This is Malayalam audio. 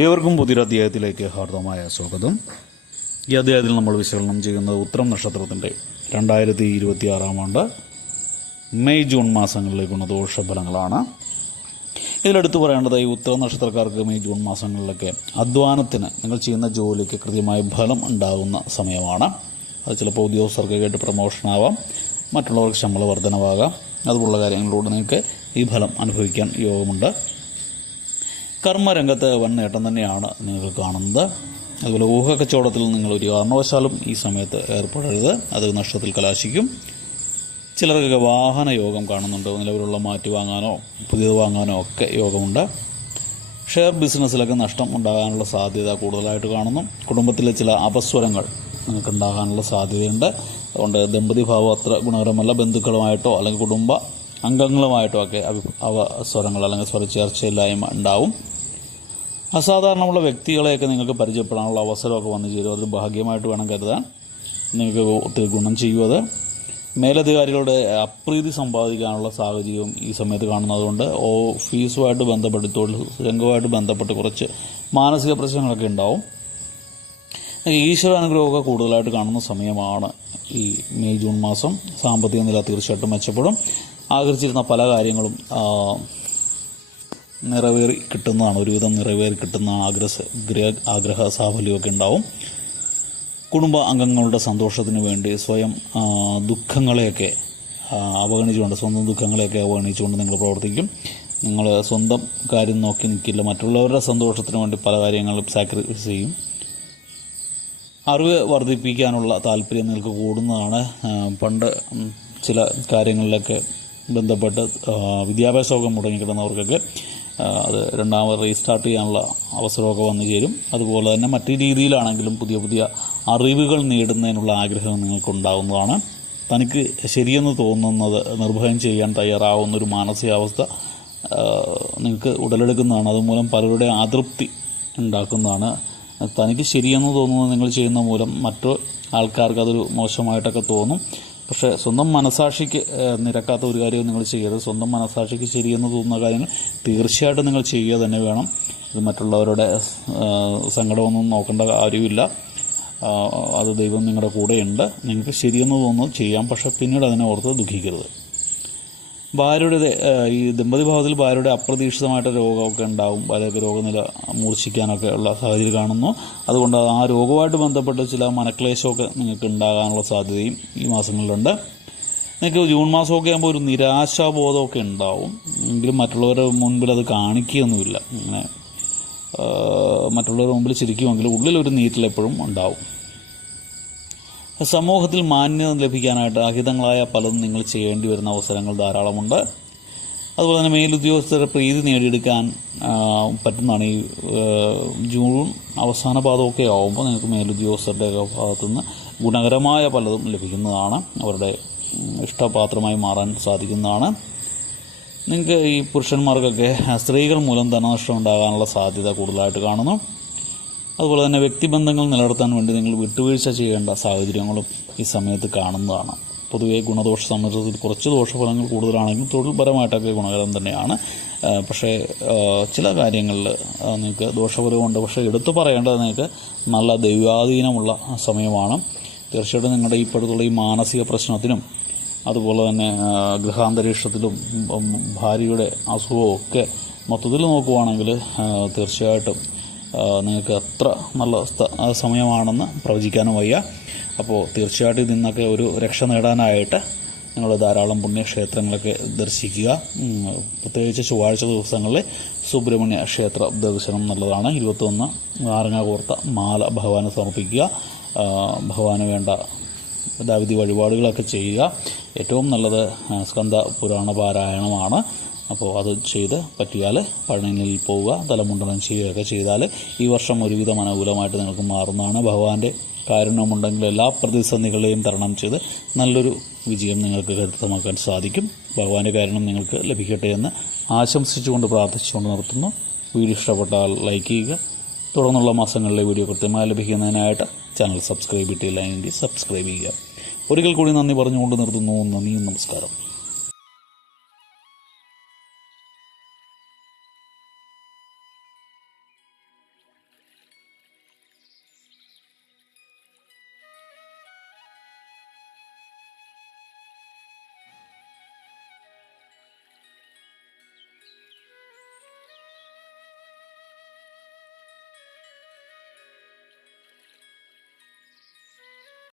ഏവർക്കും പുതിയൊരു അധ്യായത്തിലേക്ക് ഹാർദമായ സ്വാഗതം. ഈ അധ്യായത്തിൽ നമ്മൾ വിശകലനം ചെയ്യുന്നത് ഉത്രം നക്ഷത്രത്തിൻ്റെ 2026 ആണ്ട് മെയ് ജൂൺ മാസങ്ങളിലേക്കുള്ള ദോഷഫലങ്ങളാണ്. ഇതിലെടുത്ത് പറയേണ്ടത് ഈ ഉത്രം നക്ഷത്രക്കാർക്ക് മെയ് ജൂൺ മാസങ്ങളിലൊക്കെ അധ്വാനത്തിന്, നിങ്ങൾ ചെയ്യുന്ന ജോലിക്ക് കൃത്യമായ ഫലം ഉണ്ടാകുന്ന സമയമാണ്. അത് ചിലപ്പോൾ ഉദ്യോഗസ്ഥർക്കായിട്ട് പ്രമോഷനാവാം, മറ്റുള്ളവർക്ക് ശമ്പള വർധനവാകാം. അതുപോലുള്ള കാര്യങ്ങളിലൂടെ നിങ്ങൾക്ക് ഈ ഫലം അനുഭവിക്കാൻ യോഗമുണ്ട്. കർമ്മരംഗത്ത് വൻ നേട്ടം തന്നെയാണ് നിങ്ങൾ കാണുന്നത്. അതുപോലെ ഊഹക്കച്ചവടത്തിൽ നിങ്ങൾ ഒരു കാരണവശാലും ഈ സമയത്ത് ഏർപ്പെടരുത്, അത് നഷ്ടത്തിൽ കലാശിക്കും. ചിലർക്കൊക്കെ വാഹന യോഗം കാണുന്നുണ്ട്. നിലവിലുള്ള മാറ്റി വാങ്ങാനോ പുതിയത് വാങ്ങാനോ ഒക്കെ യോഗമുണ്ട്. ഷെയർ ബിസിനസ്സിലൊക്കെ നഷ്ടം ഉണ്ടാകാനുള്ള സാധ്യത കൂടുതലായിട്ട് കാണുന്നു. കുടുംബത്തിലെ ചില അപസ്വരങ്ങൾ നിങ്ങൾക്കുണ്ടാകാനുള്ള സാധ്യതയുണ്ട്. അതുകൊണ്ട് ദമ്പതി ഭാവം അത്ര ഗുണകരമല്ല. ബന്ധുക്കളുമായിട്ടോ അല്ലെങ്കിൽ കുടുംബ അംഗങ്ങളുമായിട്ടോ ഒക്കെ സ്വരങ്ങൾ അല്ലെങ്കിൽ സ്വരച്ചേർച്ചയില്ലായ്മ ഉണ്ടാവും. അസാധാരണമുള്ള വ്യക്തികളെയൊക്കെ നിങ്ങൾക്ക് പരിചയപ്പെടാനുള്ള അവസരമൊക്കെ വന്നു ചേരും. അതൊരു ഭാഗ്യമായിട്ട് വേണം കരുതാൻ. നിങ്ങൾക്ക് ഒത്തിരി ഗുണം ചെയ്യും. അത് മേലധികാരികളുടെ അപ്രീതി സമ്പാദിക്കാനുള്ള സാഹചര്യവും ഈ സമയത്ത് കാണുന്നതുകൊണ്ട് ഓഫീസുമായിട്ട് ബന്ധപ്പെട്ട്, തൊഴിൽ രംഗവുമായിട്ട് ബന്ധപ്പെട്ട് കുറച്ച് മാനസിക പ്രശ്നങ്ങളൊക്കെ ഉണ്ടാവും. ഈശ്വരാനുഗ്രഹമൊക്കെ കൂടുതലായിട്ട് കാണുന്ന സമയമാണ് ഈ മെയ് ജൂൺ മാസം. സാമ്പത്തിക നില തീർച്ചയായിട്ടും മെച്ചപ്പെടും. ആഗ്രഹിച്ചിരുന്ന പല കാര്യങ്ങളും നിറവേറി കിട്ടുന്നതാണ്. ഒരുവിധം നിറവേറി കിട്ടുന്ന ആഗ്രഹ സാഫല്യമൊക്കെ ഉണ്ടാവും. കുടുംബ അംഗങ്ങളുടെ സന്തോഷത്തിന് വേണ്ടി സ്വയം ദുഃഖങ്ങളെയൊക്കെ അവഗണിച്ചുകൊണ്ട്, സ്വന്തം ദുഃഖങ്ങളെയൊക്കെ അവഗണിച്ചുകൊണ്ട് നിങ്ങൾ പ്രവർത്തിക്കും. നിങ്ങൾ സ്വന്തം കാര്യം നോക്കി നിൽക്കില്ല, മറ്റുള്ളവരുടെ സന്തോഷത്തിന് വേണ്ടി പല കാര്യങ്ങളും സാക്രിഫൈസ് ചെയ്യും. അറിവ് വർദ്ധിപ്പിക്കാനുള്ള താല്പര്യം നിങ്ങൾക്ക് കൂടുന്നതാണ്. പണ്ട് ചില കാര്യങ്ങളിലൊക്കെ ബന്ധപ്പെട്ട് വിദ്യാഭ്യാസമൊക്കെ മുടങ്ങിക്കിടന്നവർക്കൊക്കെ അത് രണ്ടാമത് റീസ്റ്റാർട്ട് ചെയ്യാനുള്ള അവസരമൊക്കെ വന്നു ചേരും. അതുപോലെ തന്നെ മറ്റു രീതിയിലാണെങ്കിലും പുതിയ പുതിയ അറിവുകൾ നേടുന്നതിനുള്ള ആഗ്രഹം നിങ്ങൾക്കുണ്ടാകുന്നതാണ്. തനിക്ക് ശരിയെന്ന് തോന്നുന്നത് നിർഭയം ചെയ്യാൻ തയ്യാറാവുന്നൊരു മാനസികാവസ്ഥ നിങ്ങൾക്ക് ഉടലെടുക്കുന്നതാണ്. അതുമൂലം പലരുടെ അതൃപ്തി ഉണ്ടാക്കുന്നതാണ്. തനിക്ക് ശരിയെന്ന് തോന്നുന്നത് നിങ്ങൾ ചെയ്യുന്ന മൂലം മറ്റു ആൾക്കാർക്ക് അതൊരു മോശമായിട്ടൊക്കെ തോന്നും. പക്ഷേ സ്വന്തം മനസാക്ഷിക്ക് നിരക്കാത്ത ഒരു കാര്യവും നിങ്ങൾ ചെയ്യരുത്. സ്വന്തം മനസാക്ഷിക്ക് ശരിയെന്ന് തോന്നുന്ന കാര്യങ്ങൾ തീർച്ചയായിട്ടും നിങ്ങൾ ചെയ്യുക തന്നെ വേണം. ഇത് മറ്റുള്ളവരുടെ സങ്കടമൊന്നും നോക്കേണ്ട കാര്യമില്ല. അത് ദൈവം നിങ്ങളുടെ കൂടെയുണ്ട്. നിങ്ങൾക്ക് ശരിയെന്ന് തോന്നുന്നത് ചെയ്യാം, പക്ഷേ പിന്നീട് അതിനെ ഓർത്ത് ദുഃഖിക്കരുത്. ഭാര്യയുടെ ഈ ദമ്പതി ഭാവത്തിൽ ഭാര്യയുടെ അപ്രതീക്ഷിതമായിട്ട് രോഗമൊക്കെ ഉണ്ടാവും. ഭാര്യയ്ക്ക് രോഗനില മൂർച്ഛിക്കാനൊക്കെ ഉള്ള സാഹചര്യം കാണുന്നു. അതുകൊണ്ട് ആ രോഗവുമായിട്ട് ബന്ധപ്പെട്ട് ചില മനക്ലേശമൊക്കെ നിങ്ങൾക്ക് ഉണ്ടാകാനുള്ള സാധ്യതയും ഈ മാസങ്ങളിലുണ്ട്. നിങ്ങൾക്ക് ജൂൺ മാസമൊക്കെ ആകുമ്പോൾ ഒരു നിരാശാബോധമൊക്കെ ഉണ്ടാവും. എങ്കിലും മറ്റുള്ളവരുടെ മുൻപിൽ അത് കാണിക്കുകയൊന്നുമില്ല. ഇങ്ങനെ മറ്റുള്ളവരുടെ മുമ്പിൽ ചിരിക്കുമെങ്കിലും ഉള്ളിലൊരു നീറ്റലെപ്പോഴും ഉണ്ടാവും. സമൂഹത്തിൽ മാന്യത ലഭിക്കാനായിട്ട് അഹിതങ്ങളായ പലതും നിങ്ങൾ ചെയ്യേണ്ടി വരുന്ന അവസരങ്ങൾ ധാരാളമുണ്ട്. അതുപോലെ തന്നെ മേലുദ്യോഗസ്ഥരുടെ പ്രീതി നേടിയെടുക്കാൻ പറ്റുന്നതാണ്. ഈ ജൂൺ അവസാന പാദമൊക്കെ ആകുമ്പോൾ നിങ്ങൾക്ക് മേലുദ്യോഗസ്ഥരുടെ ഭാഗത്തുനിന്ന് ഗുണകരമായ പലതും ലഭിക്കുന്നതാണ്. അവരുടെ ഇഷ്ടപാത്രമായി മാറാൻ സാധിക്കുന്നതാണ്. നിങ്ങൾക്ക് ഈ പുരുഷന്മാർക്കൊക്കെ സ്ത്രീകൾ മൂലം ധനനഷ്ടം ഉണ്ടാകാനുള്ള സാധ്യത കൂടുതലായിട്ട് കാണുന്നു. അതുപോലെ തന്നെ വ്യക്തിബന്ധങ്ങൾ നിലനിർത്താൻ വേണ്ടി നിങ്ങൾ വിട്ടുവീഴ്ച ചെയ്യേണ്ട സാഹചര്യങ്ങളും ഈ സമയത്ത് കാണുന്നതാണ്. പൊതുവേ ഗുണദോഷ സമ്മർദ്ദത്തിൽ കുറച്ച് ദോഷഫലങ്ങൾ കൂടുതലാണെങ്കിലും തൊഴിൽപരമായിട്ടൊക്കെ ഗുണകരം തന്നെയാണ്. പക്ഷേ ചില കാര്യങ്ങളിൽ നിങ്ങൾക്ക് ദോഷഫലമുണ്ട്. പക്ഷേ എടുത്തു പറയേണ്ടത് നിങ്ങൾക്ക് നല്ല ദൈവാധീനമുള്ള സമയമാണ്. തീർച്ചയായിട്ടും നിങ്ങളുടെ ഈ ഇപ്പോഴത്തുള്ള ഈ മാനസിക പ്രശ്നത്തിനും അതുപോലെ തന്നെ ഗൃഹാന്തരീക്ഷത്തിലും ഭാര്യയുടെ അസുഖവും ഒക്കെ മൊത്തത്തിൽ നോക്കുവാണെങ്കിൽ തീർച്ചയായിട്ടും നിങ്ങൾക്ക് അത്ര നല്ല സമയമാണെന്ന് പ്രവചിക്കാനും വയ്യ. അപ്പോൾ തീർച്ചയായിട്ടും ഇതിൽ നിന്നൊക്കെ ഒരു രക്ഷ നേടാനായിട്ട് നിങ്ങൾ ധാരാളം പുണ്യക്ഷേത്രങ്ങളൊക്കെ ദർശിക്കുക. പ്രത്യേകിച്ച് ചൊവ്വാഴ്ച ദിവസങ്ങളിൽ സുബ്രഹ്മണ്യ ക്ഷേത്ര ദർശനം നല്ലതാണ്. 21 നാരങ്ങ കോർത്ത മാല ഭഗവാന് സമർപ്പിക്കുക. ഭഗവാന് വേണ്ട എല്ലാവിധ വഴിപാടുകളൊക്കെ ചെയ്യുക. ഏറ്റവും നല്ലത് സ്കന്ദ പുരാണ പാരായണമാണ്. അപ്പോൾ അത് ചെയ്ത് പറ്റിയാൽ പഴനിയിൽ പോവുക, തലമുണ്ടനം ചെയ്യുകയൊക്കെ ചെയ്താൽ ഈ വർഷം ഒരുവിധം അനുകൂലമായിട്ട് നിങ്ങൾക്ക് മാറുന്നതാണ്. ഭഗവാന്റെ കാരുണ്യമുണ്ടെങ്കിൽ എല്ലാ പ്രതിസന്ധികളെയും തരണം ചെയ്ത് നല്ലൊരു വിജയം നിങ്ങൾക്ക് കരുത്തമാക്കാൻ സാധിക്കും. ഭഗവാന്റെ കാരുണ്യം നിങ്ങൾക്ക് ലഭിക്കട്ടെ എന്ന് ആശംസിച്ചുകൊണ്ട് പ്രാർത്ഥിച്ചുകൊണ്ട് നിർത്തുന്നു. വീഡിയോ ഇഷ്ടപ്പെട്ടാൽ ലൈക്ക് ചെയ്യുക. തുടർന്നുള്ള മാസങ്ങളിലെ വീഡിയോ കൃത്യമായി ലഭിക്കുന്നതിനായിട്ട് ചാനൽ സബ്സ്ക്രൈബ് ചെയ്തിട്ടില്ലെങ്കിൽ സബ്സ്ക്രൈബ് ചെയ്യുക. ഒരിക്കൽ കൂടി നന്ദി പറഞ്ഞുകൊണ്ട് നിർത്തുന്നു. നന്ദി, നമസ്കാരം.